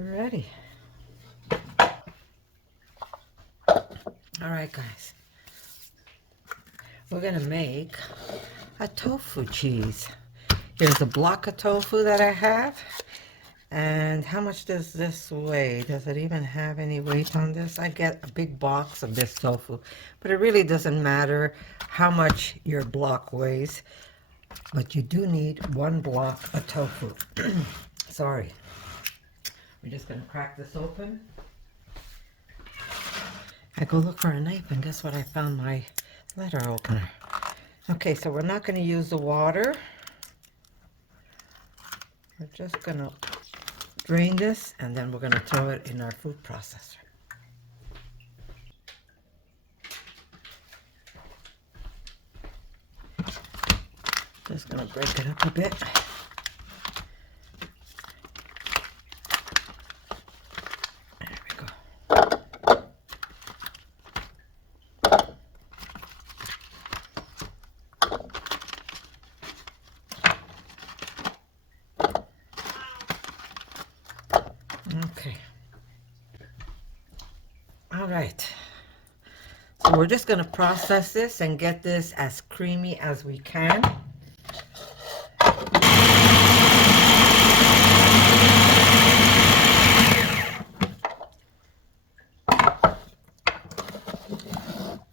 Ready. All right, guys. We're gonna make a tofu cheese. Here's a block of tofu that I have. And how much does this weigh? Does it even have any weight on this? I get a big box of this tofu, but it really doesn't matter how much your block weighs, but you do need one block of tofu. Sorry. We're just gonna crack this open. I go look for a knife and guess what? I found my letter opener. Okay, so we're not gonna use the water. We're just gonna drain this and then we're going to throw it in our food processor. Just going to break it up a bit. There we go. Okay. All right. So we're just going to process this and get this as creamy as we can.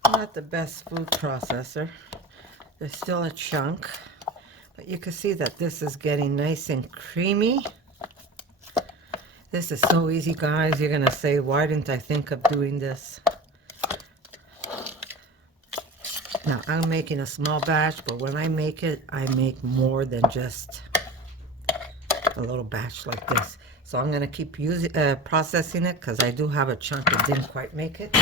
Not the best food processor. There's still a chunk, but you can see that this is getting nice and creamy. This is so easy, guys. You're gonna say, why didn't I think of doing this? Now, I'm making a small batch, but when I make it, I make more than just a little batch like this. So I'm gonna keep using, processing it because I do have a chunk that didn't quite make it.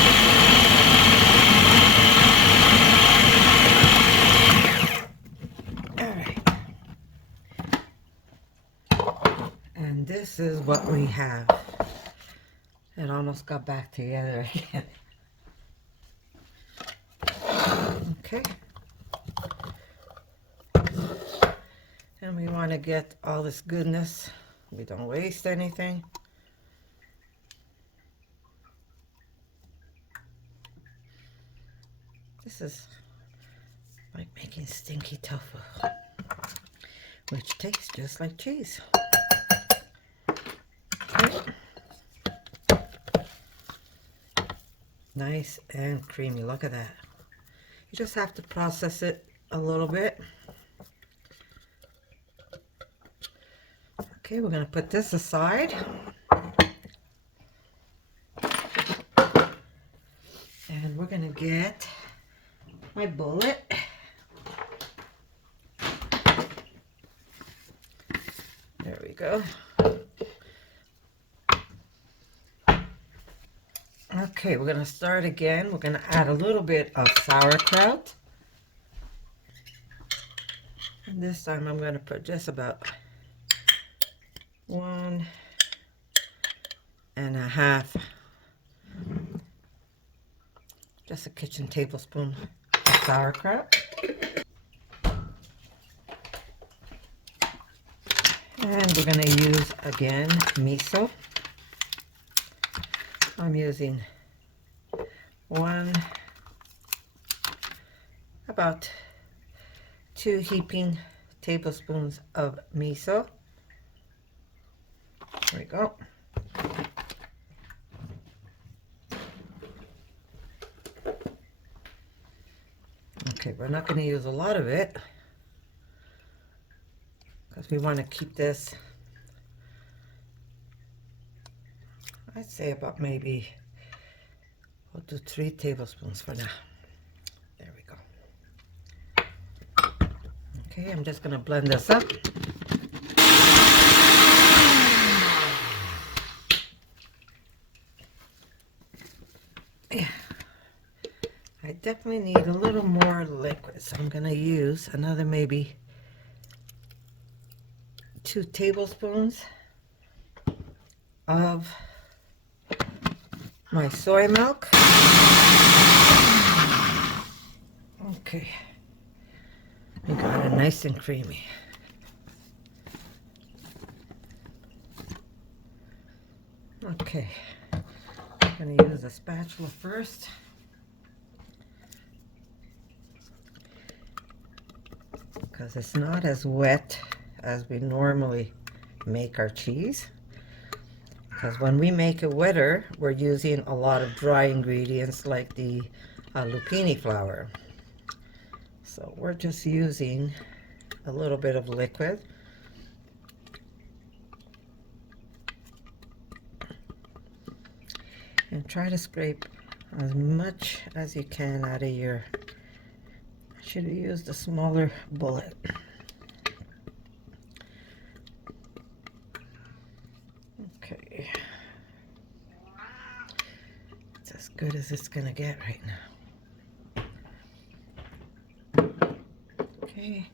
And this is what we have. It almost got back together again. Okay. And we want to get all this goodness. We don't waste anything. This is like making stinky tofu, which tastes just like cheese. Nice and creamy. Look at that. You just have to process it a little bit. Okay, we're going to put this aside. And we're going to get my bullet. There we go. Okay, we're going to start again. We're going to add a little bit of sauerkraut. And this time I'm going to put just about 1.5, just a kitchen tablespoon of sauerkraut. And we're going to use, again, miso. I'm using about 2 heaping tablespoons of miso. There we go. Okay, we're not going to use a lot of it because we want to keep this, I'd say about maybe, we'll do 3 tablespoons for now. There we go. Okay, I'm just going to blend this up. Yeah, I definitely need a little more liquid, so I'm going to use another maybe 2 tablespoons of my soy milk. Okay, we got it nice and creamy. Okay, I'm going to use a spatula first. Because it's not as wet as we normally make our cheese. Because when we make it wetter, we're using a lot of dry ingredients like the lupini flour. So we're just using a little bit of liquid. And try to scrape as much as you can out of your... I should have used a smaller bullet. Okay. It's as good as it's gonna get right now. Okay.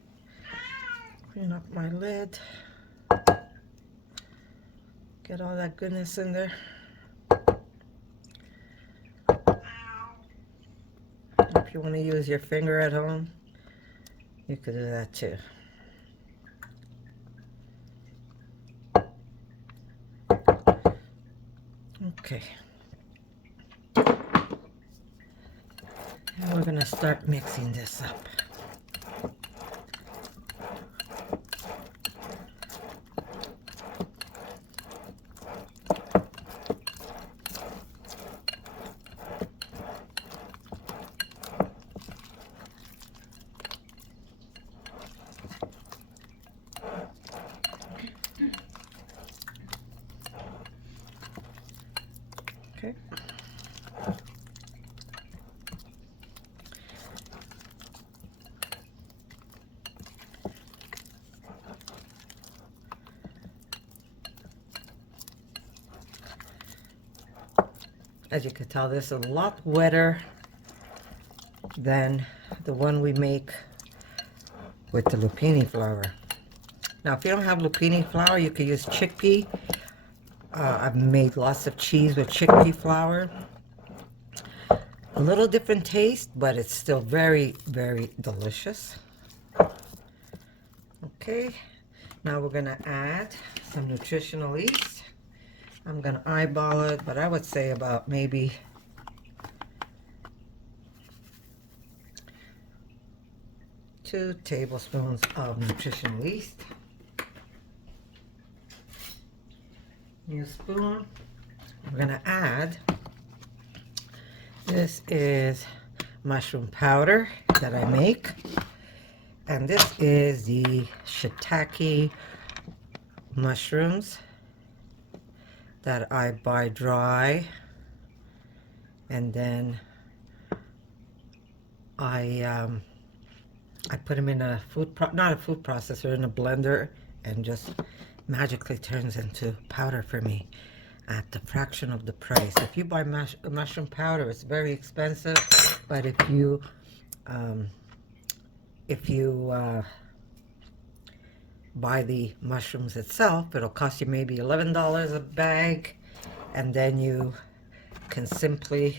Clean up my lid. Get all that goodness in there. If you want to use your finger at home, you could do that too. Okay. Now we're going to start mixing this up. Okay. As you can tell, this is a lot wetter than the one we make with the lupini flour. Now, if you don't have lupini flour, you could use chickpea. I've made lots of cheese with chickpea flour. A little different taste, but it's still very, very delicious. Okay, now we're gonna add some nutritional yeast. I'm gonna eyeball it, but I would say about maybe 2 tablespoons of nutritional yeast. New spoon. We're gonna add, this is mushroom powder that I make, and this is the shiitake mushrooms that I buy dry, and then I put them in a not a food processor, in a blender, and just magically turns into powder for me at the fraction of the price. If you buy mushroom powder, it's very expensive, but if you buy the mushrooms itself, it'll cost you maybe $11 a bag, and then you can simply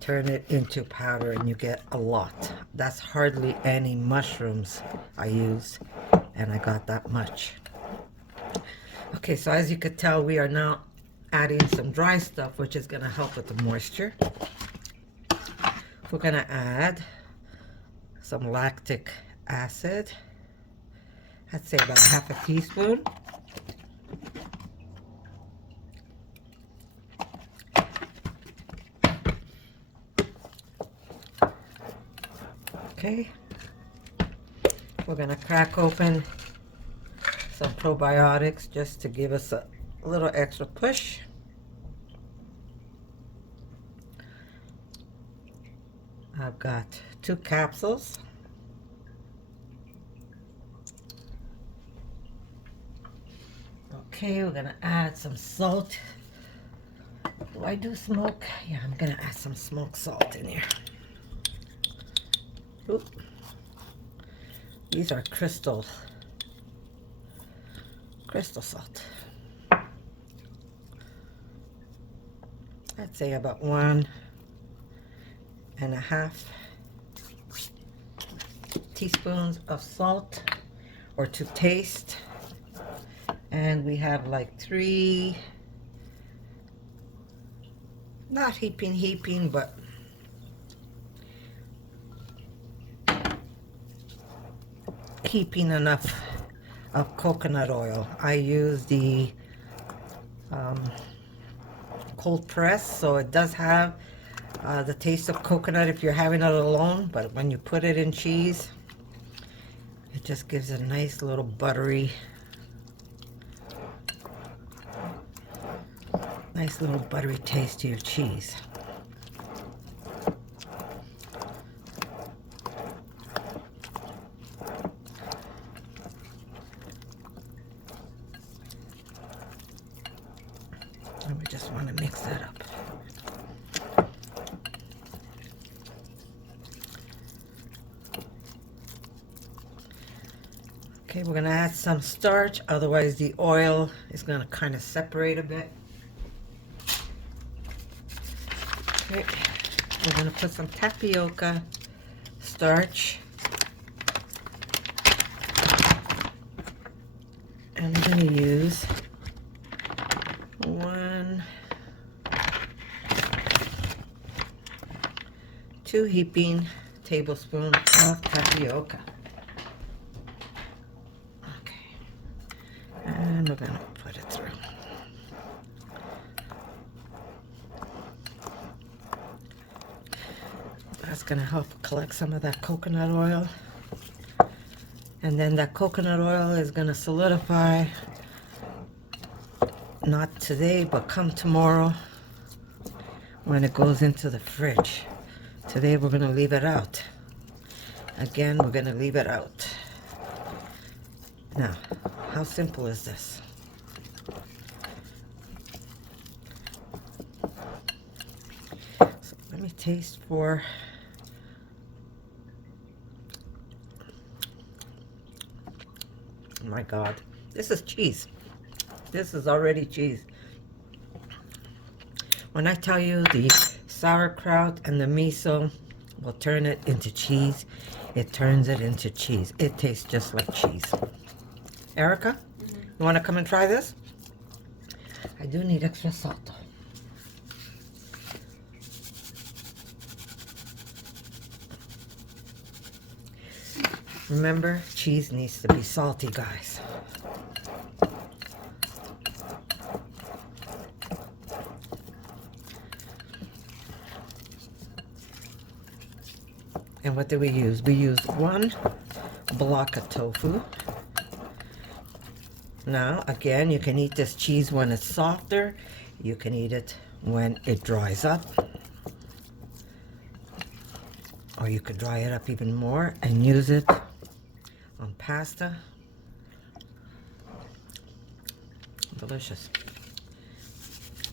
turn it into powder and you get a lot. That's hardly any mushrooms I use, and I got that much. Okay, so as you could tell, we are now adding some dry stuff, which is going to help with the moisture. We're going to add some lactic acid. I'd say about half a teaspoon. Okay. We're going to crack open some probiotics just to give us a little extra push. I've got 2 capsules. Okay, we're gonna add some salt. Do I do smoke? Yeah, I'm gonna add some smoked salt in here. Oop. These are crystal salt. I'd say about 1.5 teaspoons of salt, or to taste. And we have like 3 not heaping, but heaping enough of coconut oil. I use the cold press, so it does have the taste of coconut if you're having it alone, but when you put it in cheese, it just gives a nice little buttery, taste to your cheese. And we just want to mix that up. Okay, we're going to add some starch, otherwise the oil is going to kind of separate a bit. Okay, we're going to put some tapioca starch. And I'm going to use 2 heaping tablespoons of tapioca. Okay, and we're going to put it through. That's going to help collect some of that coconut oil. And then that coconut oil is going to solidify, not today, but come tomorrow when it goes into the fridge. Today we're going to leave it out. Again, we're going to leave it out. Now, how simple is this? So let me taste for... Oh my God, this is cheese. This is already cheese. When I tell you the sauerkraut and the miso will turn it into cheese, it turns it into cheese. It tastes just like cheese. Erica, you want to come and try this? I do need extra salt though. Remember, cheese needs to be salty, guys. And what do we use? We use 1 block of tofu. Now, again, you can eat this cheese when it's softer. You can eat it when it dries up. Or you could dry it up even more and use it on pasta. Delicious.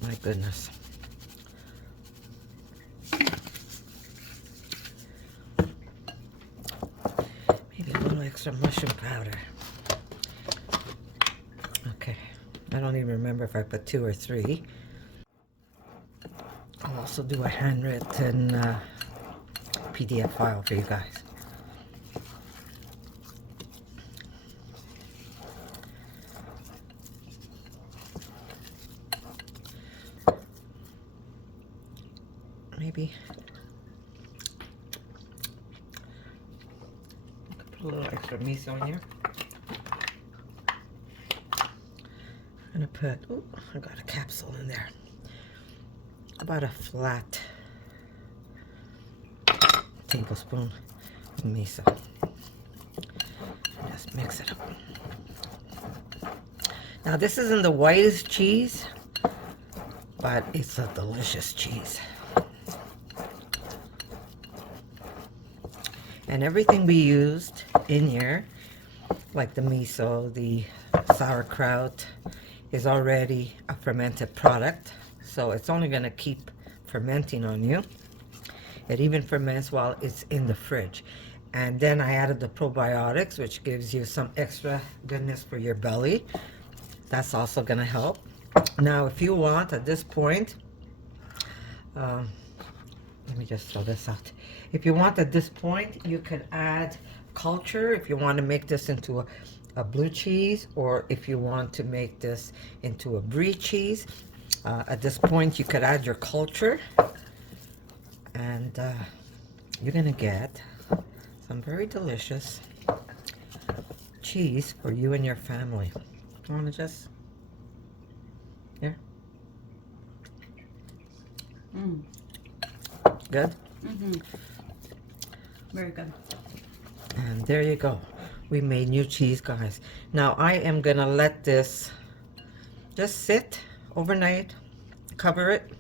My goodness. Maybe a little extra mushroom powder. Okay. I don't even remember if I put 2 or 3. I'll also do a handwritten PDF file for you guys. Maybe put a little extra miso in here. I'm gonna put, oh, I got a capsule in there. About a flat tablespoon of miso. Just mix it up. Now this isn't the whitest cheese, but it's a delicious cheese. And everything we used in here, like the miso, the sauerkraut, is already a fermented product. So it's only going to keep fermenting on you. It even ferments while it's in the fridge. And then I added the probiotics, which gives you some extra goodness for your belly. That's also going to help. Now, if you want, at this point, let me just throw this out. If you want, at this point, you can add culture if you want to make this into a blue cheese, or if you want to make this into a brie cheese. At this point, you could add your culture, and you're gonna get some very delicious cheese for you and your family. You wanna just, here? Good? Very good. And there you go. We made new cheese, guys. Now I am gonna let this just sit overnight, cover it.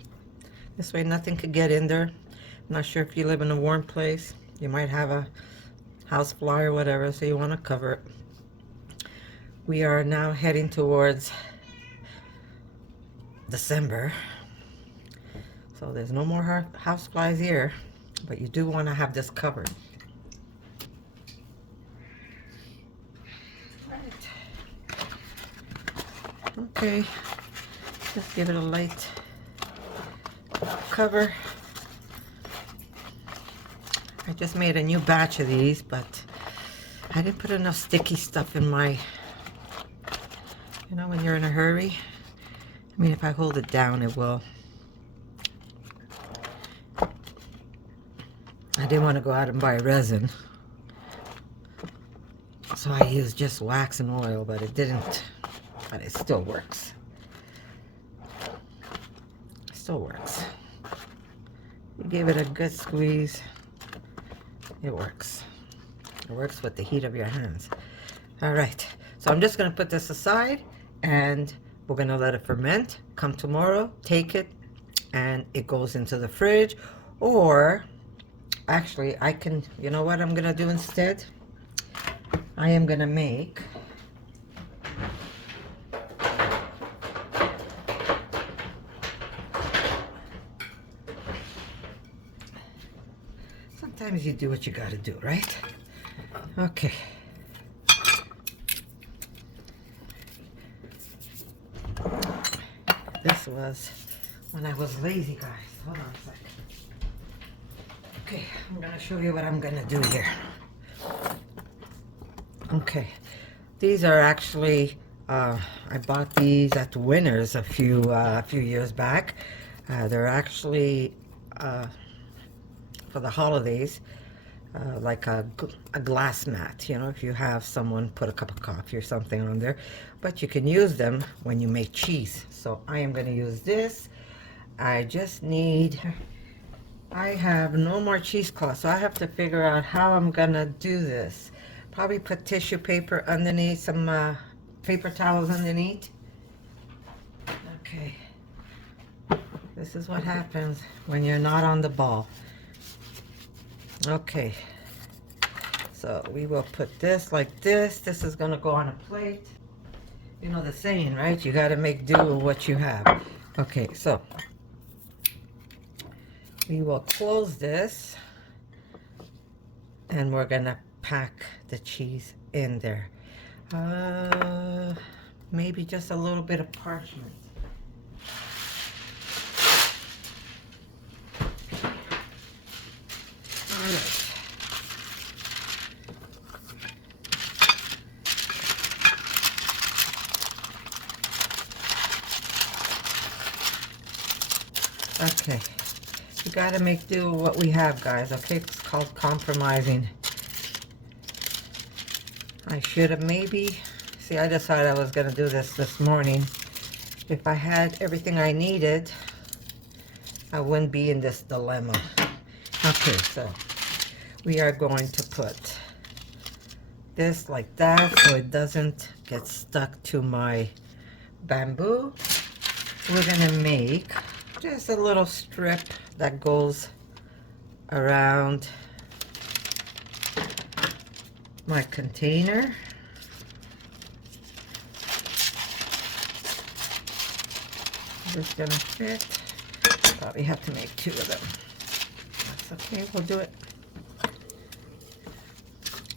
This way nothing could get in there. I'm not sure if you live in a warm place. You might have a house fly or whatever, so you want to cover it. We are now heading towards December. So there's no more house flies here, but you do want to have this covered. Right. Okay, just give it a light cover. I just made a new batch of these, but I didn't put enough sticky stuff in my, you know, when you're in a hurry. I mean, if I hold it down, it will. I didn't want to go out and buy resin, so I used just wax and oil, but it didn't, but it still works. Still works. You give it a good squeeze, it works. It works with the heat of your hands. All right, so I'm just gonna put this aside and we're gonna let it ferment. Come tomorrow, take it, and it goes into the fridge. Or actually, I can, you know what I'm gonna do instead? I am gonna make sometimes you do what you gotta do, right? Okay. This was when I was lazy, guys. Hold on a second. Okay, I'm gonna show you what I'm gonna do here. Okay, these are actually, I bought these at Winners a few years back. They're actually for the holidays, like a glass mat, you know, if you have someone put a cup of coffee or something on there. But you can use them when you make cheese. So I am going to use this. I just need, I have no more cheesecloth, so I have to figure out how I'm going to do this. Probably put tissue paper underneath, some paper towels underneath. Okay. This is what happens when you're not on the ball. Okay, so we will put this like this. This is gonna go on a plate. You know the saying, right? You gotta make do with what you have. Okay, so we will close this and we're gonna pack the cheese in there. Maybe just a little bit of parchment. Okay, you gotta make do with what we have, guys. Okay, it's called compromising. I should have maybe, see, I decided I was gonna do this morning. If I had everything I needed, I wouldn't be in this dilemma. Okay, so we are going to put this like that so it doesn't get stuck to my bamboo. We're gonna make just a little strip that goes around my container. This is gonna fit. Probably have to make 2 of them. That's okay, we'll do it.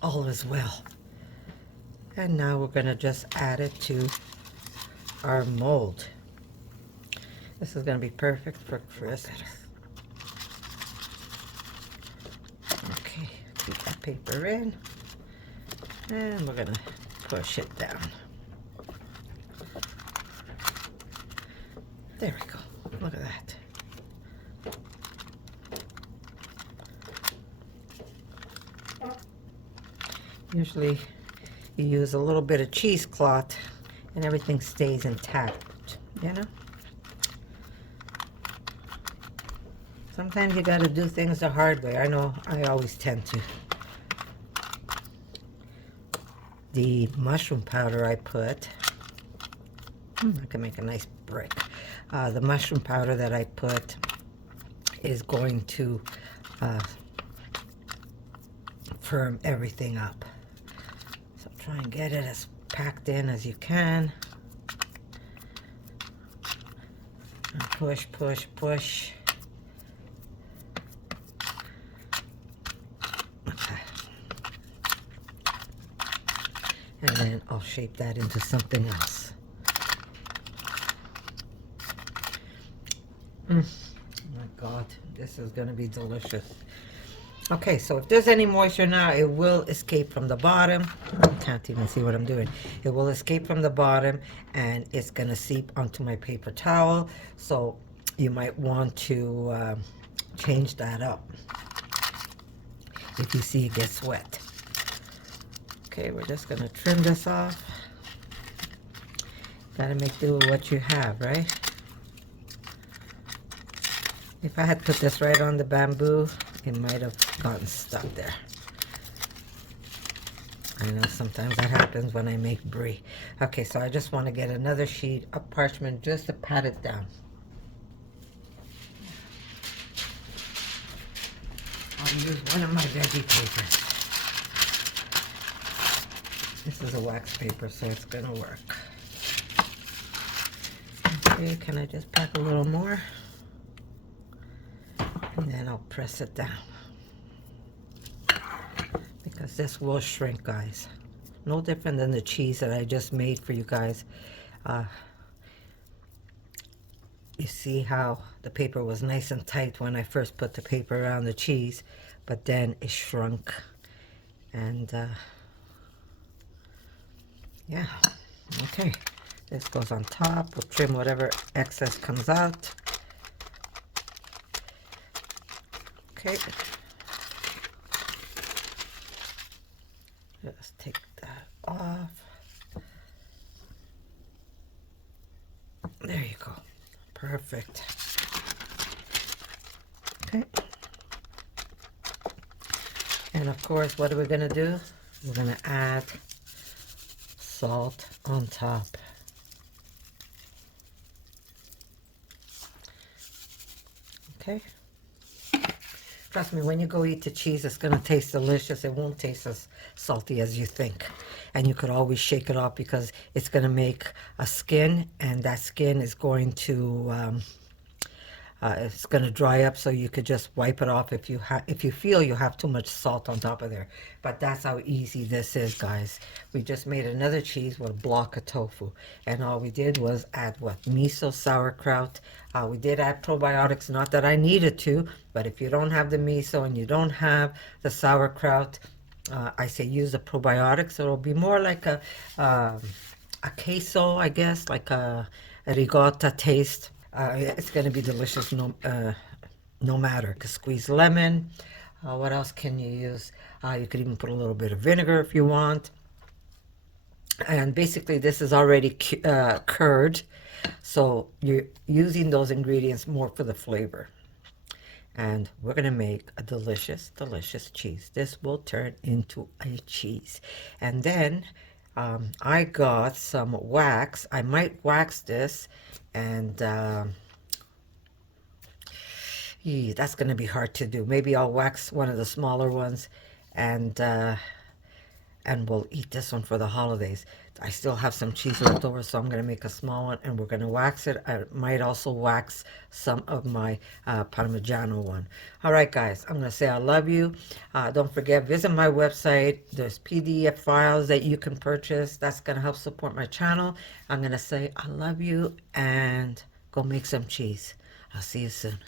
All is well. And now we're gonna just add it to our mold. This is gonna be perfect for Christmas. Okay, keep that paper in. And we're gonna push it down. There we go. Look at that. Usually you use a little bit of cheesecloth and everything stays intact, you know? Sometimes you gotta do things the hard way. I know I always tend to. The mushroom powder I put, I can make a nice brick. The mushroom powder that I put is going to firm everything up. So try and get it as packed in as you can. And push, push, push. Okay. And then I'll shape that into something else. Oh my God, this is gonna be delicious. Okay, so if there's any moisture now, it will escape from the bottom. You can't even see what I'm doing. It will escape from the bottom and it's gonna seep onto my paper towel. So you might want to change that up if you see it gets wet. Okay, we're just gonna trim this off. Gotta make do with what you have, right? If I had put this right on the bamboo, it might have gotten stuck there. I know sometimes that happens when I make brie. Okay, so I just want to get another sheet of parchment just to pat it down. I'll use one of my veggie papers. This is a wax paper, so it's gonna work. Okay, can I just pack a little more? And then I'll press it down. Because this will shrink, guys. No different than the cheese that I just made for you guys. You see how the paper was nice and tight when I first put the paper around the cheese, but then it shrunk. And yeah, okay. This goes on top. We'll trim whatever excess comes out. Okay. Just take that off. There you go. Perfect. Okay. And of course, what are we going to do? We're going to add salt on top. Okay. Trust me, when you go eat the cheese, it's going to taste delicious. It won't taste as salty as you think. And you could always shake it off because it's going to make a skin, and that skin is going to it's going to dry up, so you could just wipe it off if you feel you have too much salt on top of there. But that's how easy this is, guys. We just made another cheese with a block of tofu, and all we did was add what? Miso, sauerkraut. We did add probiotics, not that I needed to, but if you don't have the miso and you don't have the sauerkraut, I say use the probiotics. It'll be more like a queso, I guess, like a ricotta taste. It's going to be delicious no matter. You could squeeze lemon. What else can you use? You could even put a little bit of vinegar if you want. And basically this is already curd. So you're using those ingredients more for the flavor. And we're going to make a delicious, delicious cheese. This will turn into a cheese. And then I got some wax. I might wax this. And that's going to be hard to do. Maybe I'll wax one of the smaller ones, and we'll eat this one for the holidays. I still have some cheese left over, so I'm going to make a small one, and we're going to wax it. I might also wax some of my Parmigiano one. All right, guys, I'm going to say I love you. Don't forget, visit my website. There's PDF files that you can purchase. That's going to help support my channel. I'm going to say I love you, and go make some cheese. I'll see you soon.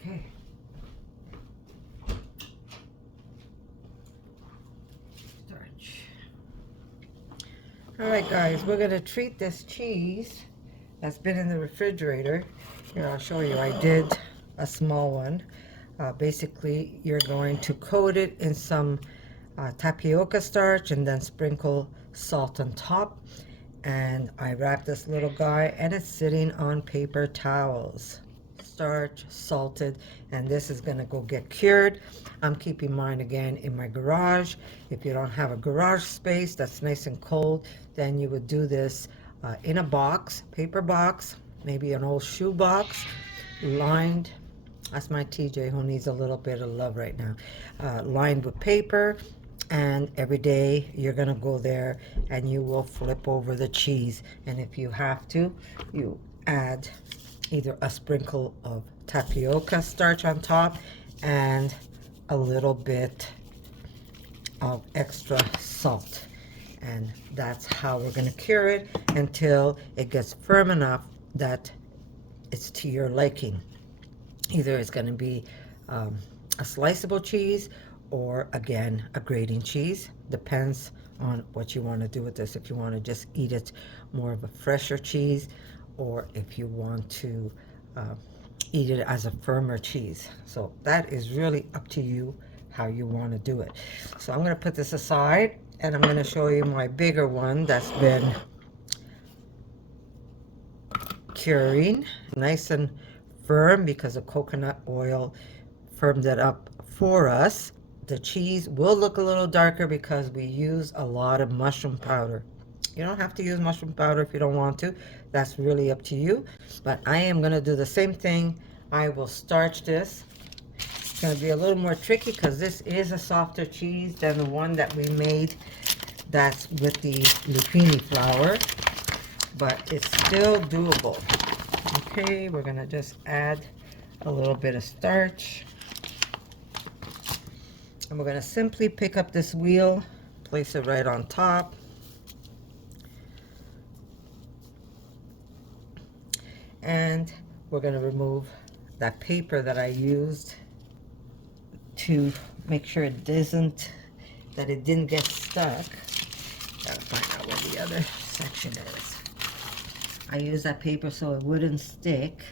Okay. All right, guys, we're gonna treat this cheese that's been in the refrigerator. Here, I'll show you. I did a small one. Basically, you're going to coat it in some tapioca starch and then sprinkle salt on top. And I wrap this little guy, and it's sitting on paper towels. Starch, salted, and this is gonna go get cured. I'm keeping mine again in my garage. If you don't have a garage space that's nice and cold, then you would do this in a box, paper box, maybe an old shoe box, lined. That's my TJ who needs a little bit of love right now. Lined with paper, and every day you're gonna go there and you will flip over the cheese, and if you have to, you add either a sprinkle of tapioca starch on top and a little bit of extra salt, and that's how we're going to cure it until it gets firm enough that it's to your liking. Either it's going to be a sliceable cheese or again a grating cheese, depends on what you want to do with this. If you want to just eat it more of a fresher cheese, or if you want to eat it as a firmer cheese. So that is really up to you how you want to do it. So I'm going to put this aside, and I'm going to show you my bigger one that's been curing, nice and firm because the coconut oil firmed it up for us. The cheese will look a little darker because we use a lot of mushroom powder. You don't have to use mushroom powder if you don't want to. That's really up to you. But I am going to do the same thing. I will starch this. It's going to be a little more tricky because this is a softer cheese than the one that we made that's with the zucchini flour. But it's still doable. Okay, we're going to just add a little bit of starch. And we're going to simply pick up this wheel, place it right on top. And we're going to remove that paper that I used to make sure it didn't get stuck. Gotta find out where the other section is. I used that paper so it wouldn't stick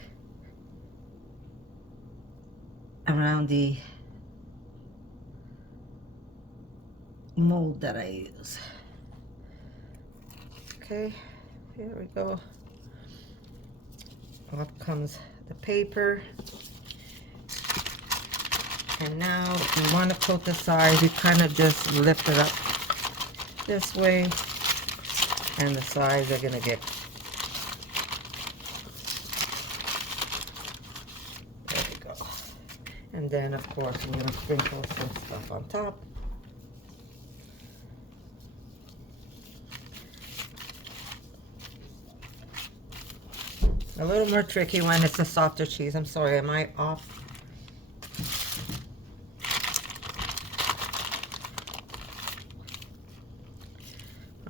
around the mold that I use. Okay, here we go. Up comes the paper, and now if you want to coat the sides, you kind of just lift it up this way, and the sides are going to get, there we go. And then of course I'm going to sprinkle some stuff on top. A little more tricky when it's a softer cheese. I'm sorry, am I off?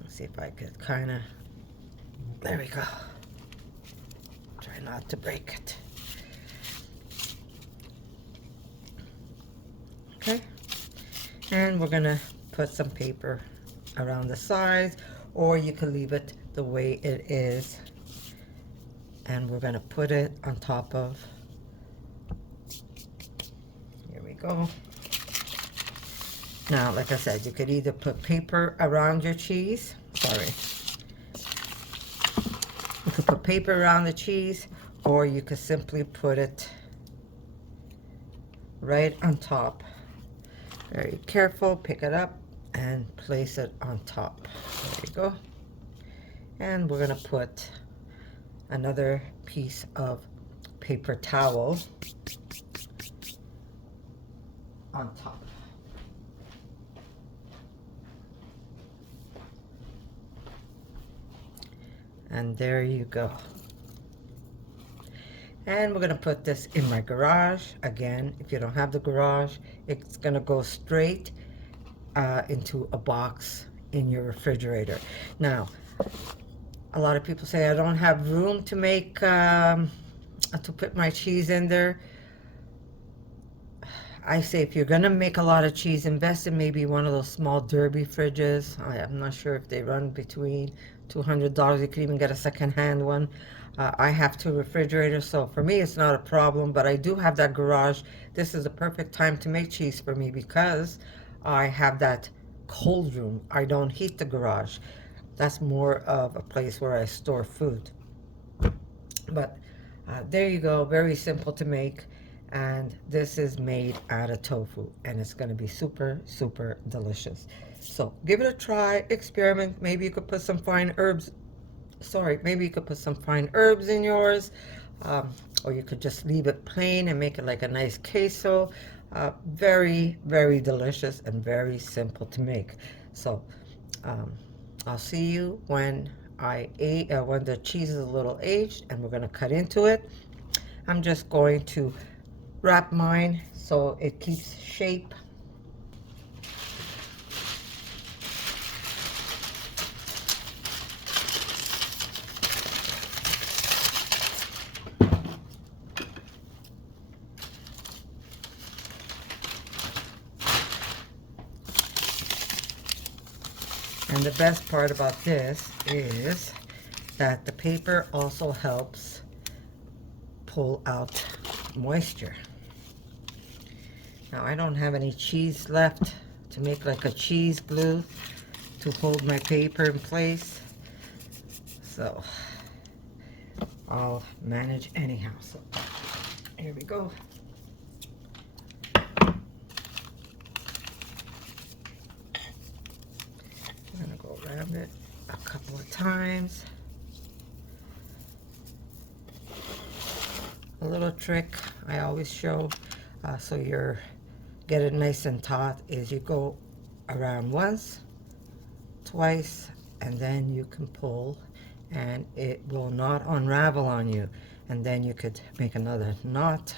Let's see if I could kind of, there we go. Try not to break it. Okay, and we're gonna put some paper around the sides, or you can leave it the way it is. And we're going to put it on top of, here we go. Now, like I said, you could either put paper around your cheese, sorry. You could put paper around the cheese, or you could simply put it right on top. Very careful, pick it up and place it on top. There you go. And we're going to put another piece of paper towel on top. And there you go. And we're going to put this in my garage. Again, if you don't have the garage, it's going to go straight into a box in your refrigerator. Now, a lot of people say I don't have room to make, to put my cheese in there. I say if you're gonna make a lot of cheese, invest in maybe one of those small Derby fridges. I'm not sure if they run between $200. You can even get a second-hand one. I have 2 refrigerators, so for me it's not a problem, but I do have that garage. This is the perfect time to make cheese for me because I have that cold room. I don't heat the garage. That's more of a place where I store food. But there you go, very simple to make. And this is made out of tofu, and it's going to be super, super delicious. So give it a try, experiment. Maybe you could put some fine herbs. Sorry, maybe you could put some fine herbs in yours, or you could just leave it plain and make it like a nice queso. Very, very delicious and very simple to make. So I'll see you when when the cheese is a little aged, and we're going to cut into it. I'm just going to wrap mine so it keeps shape. And the best part about this is that the paper also helps pull out moisture. Now I don't have any cheese left to make like a cheese glue to hold my paper in place, so I'll manage anyhow. So here we go. I'm gonna go around it a couple of times. A little trick I always show so you're get it nice and taut is you go around once, twice, and then you can pull, and it will not unravel on you. And then you could make another knot.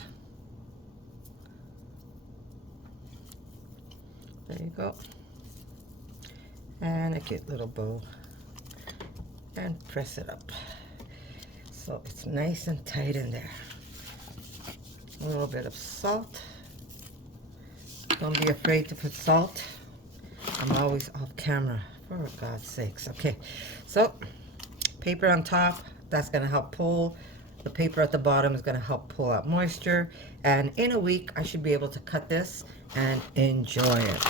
There you go. And a cute little bow, and press it up so it's nice and tight in there. A little bit of salt. Don't be afraid to put salt. I'm always off camera, for God's sakes. Okay, so paper on top, that's gonna help pull. The paper at the bottom is gonna help pull out moisture. And in a week, I should be able to cut this and enjoy it.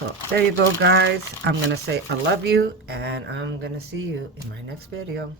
So there you go, guys. I'm gonna say I love you, and I'm gonna see you in my next video.